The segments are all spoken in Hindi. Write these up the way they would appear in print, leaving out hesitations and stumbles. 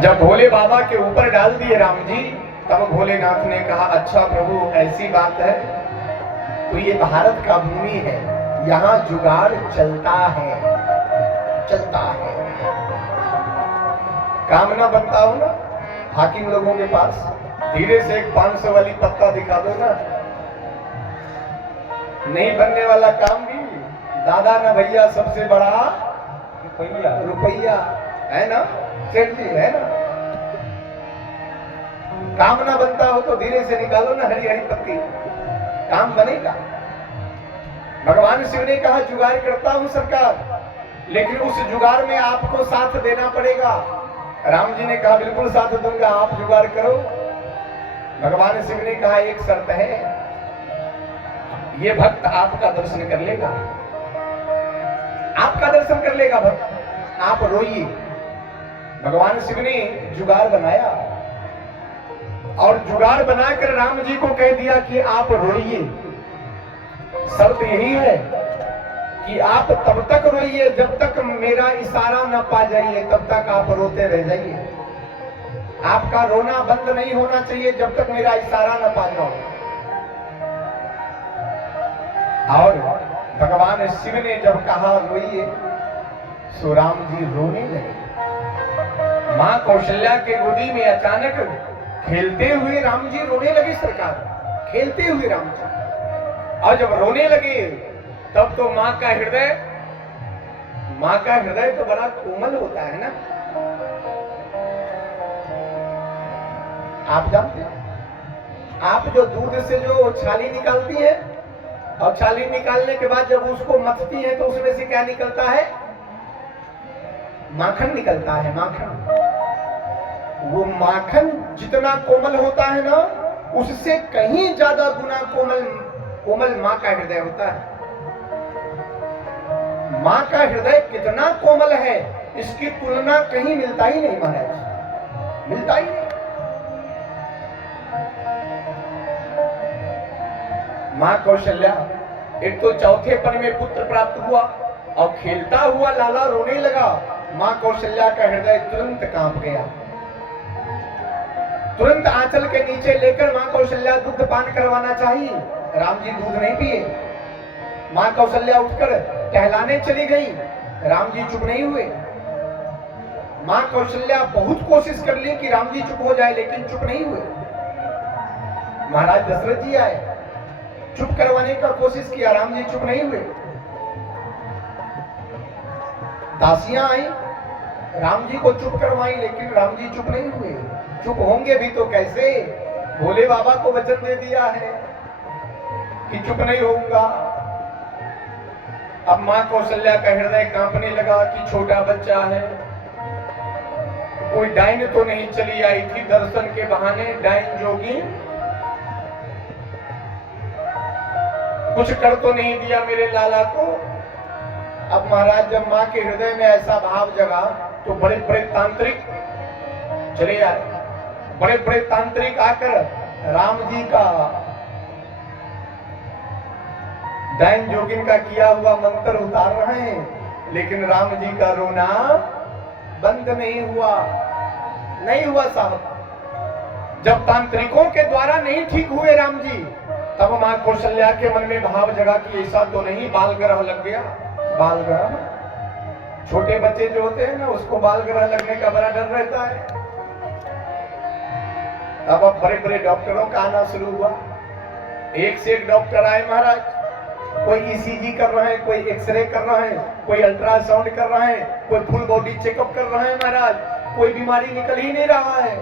जब भोले बाबा के ऊपर डाल दिए राम जी, तब भोलेनाथ ने कहा अच्छा प्रभु ऐसी बात है तो ये भारत का भूमि है, यहाँ जुगाड़ चलता है, चलता है। काम ना बनता हो ना हाकिम लोगों के पास, धीरे से एक 500 वाली पत्ता दिखा दो ना, नहीं बनने वाला काम भी दादा ना भैया सबसे बड़ा रुपया है ना सेठ जी, है ना। काम ना बनता हो तो धीरे से निकालो ना हरी हरी पत्ती, काम बनेगा। भगवान शिव ने कहा जुगाड़ करता हूं सरकार, लेकिन उस जुगाड़ में आपको साथ देना पड़ेगा। राम जी ने कहा बिल्कुल साथ दूंगा, आप जुगाड़ करो। भगवान शिव ने कहा एक शर्त है, ये भक्त आपका दर्शन कर लेगा, आपका दर्शन कर लेगा भक्त, आप रोइए। भगवान शिव ने जुगाड़ बनाया और जुगाड़ बनाकर राम जी को कह दिया कि आप रोइए। शर्त यही है कि आप तब तक रोइए जब तक मेरा इशारा न पा जाइए, तब तक आप रोते रह जाइए। आपका रोना बंद नहीं होना चाहिए जब तक मेरा इशारा न पा जाओ। और भगवान शिव ने जब कहा रोइए, सो राम जी रोने लगे। मां कौशल्या के गोदी में अचानक खेलते हुए राम जी रोने लगे सरकार, खेलते हुए राम जी। और जब रोने लगे तब तो मां का हृदय तो बड़ा कोमल होता है ना, आप जानते हैं। आप जो दूध से जो छाली निकालती है और छाली निकालने के बाद जब उसको मथती है तो उसमें से क्या निकलता है, माखन निकलता है, माखन। वो माखन जितना कोमल होता है ना, उससे कहीं ज्यादा गुना कोमल मां का हृदय होता है। मां का हृदय कितना कोमल है इसकी तुलना कहीं मिलता ही नहीं महाराज, मिलता ही नहीं। मां कौशल्या एक तो चौथे पन में पुत्र प्राप्त हुआ और खेलता हुआ लाला रोने लगा। मां कौशल्या का हृदय तुरंत कांप गया। तुरंत आंचल के नीचे लेकर मां कौशल्या दूध पान करवाना चाहिए, राम जी दूध नहीं पिए। मां कौशल्या उठकर टहलाने चली गई, राम जी चुप नहीं हुए। मां कौशल्या बहुत कोशिश कर ली कि राम जी चुप हो जाए, लेकिन चुप नहीं हुए। महाराज दशरथ जी आए, चुप करवाने का कोशिश किया, राम जी चुप नहीं हुए। दासियां आई, राम जी को चुप करवाई, लेकिन राम जी चुप नहीं हुए। चुप होंगे भी तो कैसे, भोले बाबा को वचन दे दिया है कि चुप नहीं होऊंगा। अब मां कौशल्या का हृदय कांपने लगा कि छोटा बच्चा है, कोई डाइन तो नहीं चली आई थी दर्शन के बहाने, डाइन जोगी कुछ कर तो नहीं दिया मेरे लाला को। अब महाराज जब मां के हृदय में ऐसा भाव जगा तो बड़े बड़े तांत्रिक चले आए, बड़े बड़े तांत्रिक आकर राम जी का डाइन जोगिन का किया हुआ मंत्र उतार रहे हैं, लेकिन राम जी का रोना बंद नहीं हुआ, नहीं हुआ साहब। जब तांत्रिकों के द्वारा नहीं ठीक हुए राम जी, तब मां कौशल्या के मन में भाव जगा कि ऐसा तो नहीं बाल ग्रह लग गया। बाल ग्रह, छोटे बच्चे जो होते हैं ना, उसको बाल ग्रह लगने का बड़ा डर रहता है। अब बड़े बड़े डॉक्टरों का आना शुरू हुआ, एक से एक डॉक्टर आए महाराज। कोई ईसीजी कर रहे हैं, कोई एक्सरे कर रहे हैं, कोई अल्ट्रासाउंड कर रहे हैं, कोई फुल बॉडी चेकअप कर रहे हैं महाराज। कोई बीमारी निकल ही नहीं रहा है।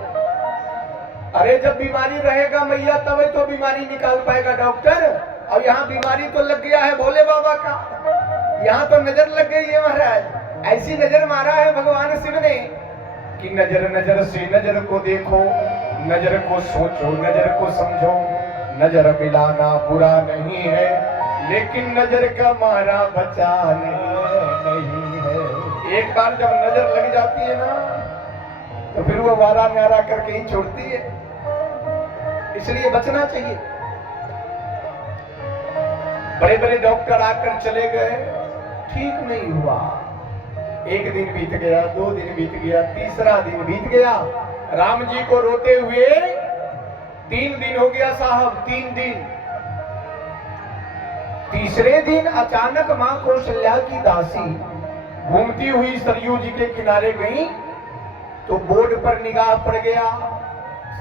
अरे जब बीमारी रहेगा मैया तब तो बीमारी निकाल पाएगा डॉक्टर, और यहाँ बीमारी तो लग गया है भोले बाबा का, यहाँ तो नजर लग गई है महाराज। ऐसी नजर मारा है भगवान शिव ने कि नजर नजर से नजर को देखो, नजर को सोचो, नजर को समझो। नजर मिलाना बुरा नहीं है, लेकिन नजर का मारा बचा नहीं है। एक बार जब नजर लग जाती है ना, तो फिर वो वारा न्यारा करके ही छोड़ती है, इसलिए बचना चाहिए। बड़े बड़े डॉक्टर आकर चले गए, ठीक नहीं हुआ। एक दिन बीत गया, 2 दिन बीत गया, तीसरा दिन बीत गया। राम जी को रोते हुए 3 दिन हो गया साहब, 3 दिन। तीसरे दिन अचानक मां कौशल्या की दासी घूमती हुई सरयू जी के किनारे गई तो बोर्ड पर निगाह पड़ गया,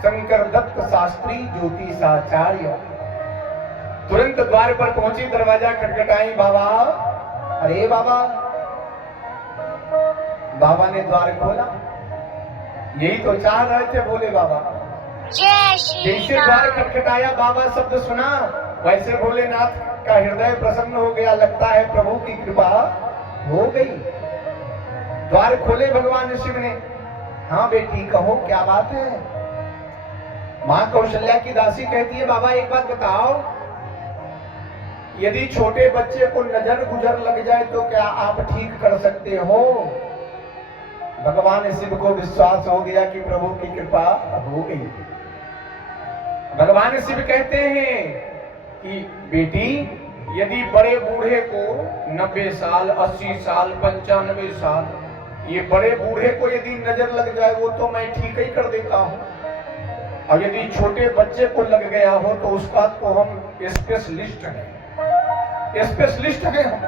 शंकर दत्त शास्त्री ज्योतिषाचार्य। तुरंत द्वार पर पहुंची, दरवाजा खटखटाई, बाबा। अरे बाबा। बाबा ने द्वार खोला, यही तो चाह रहे थे भोले बाबा। जैसे द्वार खटखटाया, बाबा शब्द सुना, वैसे भोलेनाथ का हृदय प्रसन्न हो गया, लगता है प्रभु की कृपा हो गई। द्वार खोले भगवान शिव ने। हाँ बेटी कहो क्या बात है। मां कौशल्या की दासी कहती है, बाबा एक बात बताओ, यदि छोटे बच्चे को नजर गुजर लग जाए तो क्या आप ठीक कर सकते हो? भगवान शिव को विश्वास हो गया कि प्रभु की कृपा हो गई। भगवान शिव कहते हैं कि बेटी, यदि बड़े बूढ़े को 90 साल, 80 साल, 95 साल, ये बड़े बूढ़े को यदि नजर लग जाए वो तो मैं ठीक ही कर देता हूं, और यदि छोटे बच्चे को लग गया हो तो उसका तो हम स्पेशलिस्ट हैं, स्पेशलिस्ट हैं हम।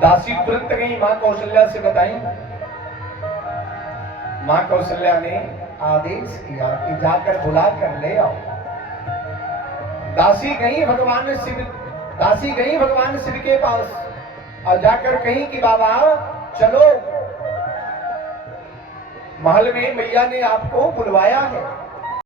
दासी तुरंत गई, मां कौशल्या से बताई। मां कौशल्या ने आदेश किया कि जाकर बुला कर ले आओ। दासी गई भगवान शिव के पास और जाकर कही कि बाबा चलो, महल में मैया ने आपको बुलवाया है।